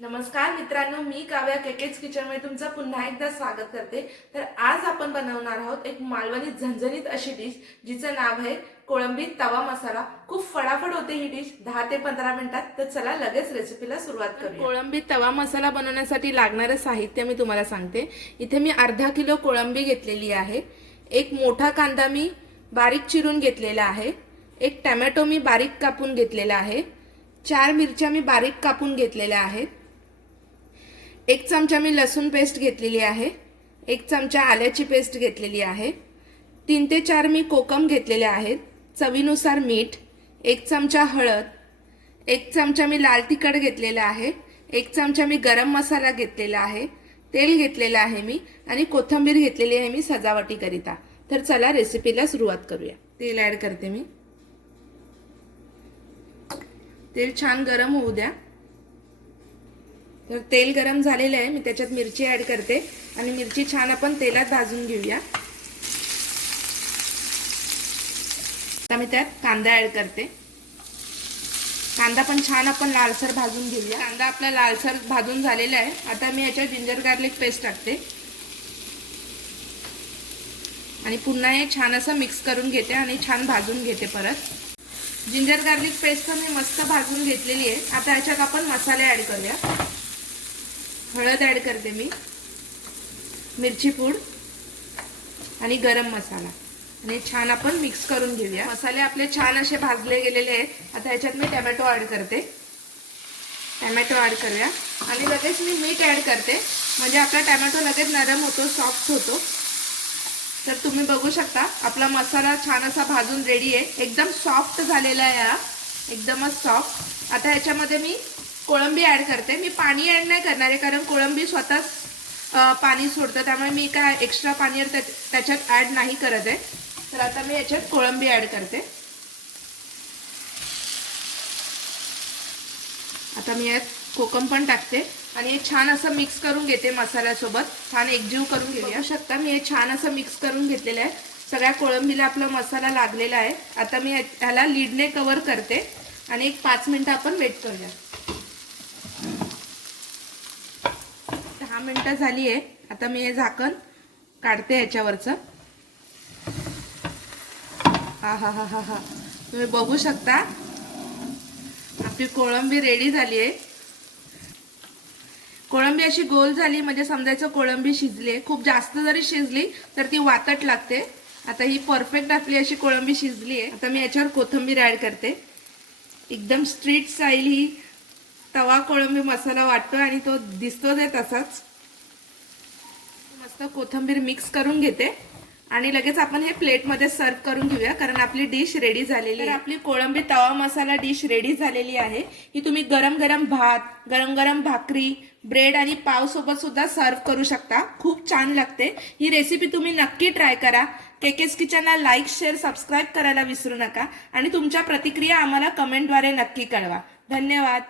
नमस्कार मित्रांनो, मी काव्या केकेच किचन मध्ये तुमचं पुन्हा एकदा स्वागत करते। तर आज आपण बनवणार आहोत एक मालवणी झणझणीत अशी डिश जिचं नाव आहे कोळंबी तवा मसाला। खूप फटाफट होते ही डिश 10 ते 15 मिनिटात। तर चला लगेच रेसिपीला सुरुवात करूया। कोळंबी तवा मसाला बनवण्यासाठी लागणारे साहित्य मी तुम्हाला सांगते। इथे मी अर्धा किलो कोळंबी घेतलेली आहे, एक मोठा कांदा मी बारीक चिरून घेतलेला आहे, एक टोमॅटो मी बारीक कापून घेतलेला आहे, 4 मिरच्या मी बारीक कापून घेतलेल्या आहेत, एक चमचा मी लसूण पेस्ट घेतलेली आहे, एक चमचा आल्याची पेस्ट घेतलेली आहे, 3 ते 4 मी कोकम घेतलेले आहेत, चवीनुसार मीठ, एक चमचा हळद, एक चमचा मी लाल तिखट घेतलेला आहे, एक चमचा मी गरम मसाला घेतलेला आहे, तेल घेतलेला आहे मी आणि कोथिंबीर घेतलेली आहे मी सजावटीकरिता। तर चला रेसिपीला सुरुवात करूया। तेल ऍड करते मी। तेल छान गरम होऊ द्या। तर तेल गरम झालेले आहे, मी त्याच्यात मिरची ऍड करते आणि मिरची छान आपण तेलात भाजून घेऊया। आता मी त्यात कांदा ऍड करते। कांदा पण छान आपण लालसर भाजून घेऊया। कांदा आपला लालसर भाजून झालेला आहे। आता मी याच्यात जिंजर गार्लिक पेस्ट टाकते आणि पुन्हा हे छान असं मिक्स करून घेते आणि छान भाजून घेते परत। जिंजर गार्लिक पेस्ट मी मस्त भाजून घेतलेली आहे। आता याच्यात आपण मसाले ऍड करूया। हळद ऍड करते मी, मिरची पूड आणि गरम मसाला आणि छान आपण मिक्स करून घेऊया। मसाले आपले छान असे भाजले गेलेले आहेत। आता याच्यात मी टोमॅटो ऍड करते। टोमॅटो ऍड करूया आणि लगेच मी मीठ ऍड करते, म्हणजे आपला टोमॅटो लगेच नरम होतो, सॉफ्ट होतो। तर तुम्ही बघू शकता आपला मसाला छान असा भाजून रेडी आहे, एकदम सॉफ्ट झालेला आहे, एकदमच सॉफ्ट। आता याच्यामध्ये मी कोळंबी ऍड करते। मी पाणी ऍड नाही करणार आहे, कारण कोळंबी स्वतःच पाणी सोडतं, त्यामुळे मी काय एक्स्ट्रा पाणी त्याच्यात ऍड नाही करत आहे। तर आता मी याच्यात कोळंबी ऍड करते। आता मी यात कोकम पण टाकते आणि हे छान असं मिक्स करून घेते मसाल्यासोबत, छान एकजीव करून घेऊया। शकता मी हे छान असं मिक्स करून घेतलेलं आहे। सगळ्या कोळंबीला आपला मसाला लागलेला आहे। आता मी ह्याला लीडने कव्हर करते आणि एक 5 मिनिटं आपण वेट करूया। 10 मिनिटं झाली आहे। आता मी हे झाकण काढते ह्याच्यावरचं। हा हा हा हा हा तुम्ही बघू शकता आपली कोळंबी रेडी झाली आहे। कोळंबी अशी गोल झाली म्हणजे समजायचं कोळंबी शिजली आहे। खूप जास्त जरी शिजली तर ती वातट लागते। आता ही परफेक्ट आपली अशी कोळंबी शिजली आहे। आता मी याच्यावर कोथिंबीर ऍड करते। एकदम स्ट्रीट स्टाईल ही तवा कोळंबी मसाला वाटतो आणि तो दिसतोच आहे तसाच। मस्त कोथिंबीर मिक्स करून घेते आणि लगेच आपण हे प्लेट मध्ये सर्व करून घेऊया, कारण आपली डिश रेडी झालेली आहे। आपली कोळंबी तवा मसाला डिश रेडी झालेली आहे। ही तुम्ही गरम गरम भात, गरम गरम भाकरी, ब्रेड आणि पाव सोबत सुद्धा सर्व करू शकता। खूप छान लागते ही रेसिपी, तुम्ही नक्की ट्राय करा। केकेस किचनला लाईक, शेअर, सबस्क्राईब करायला विसरू नका आणि तुमच्या प्रतिक्रिया आम्हाला कमेंटद्वारे नक्की कळवा। धन्यवाद।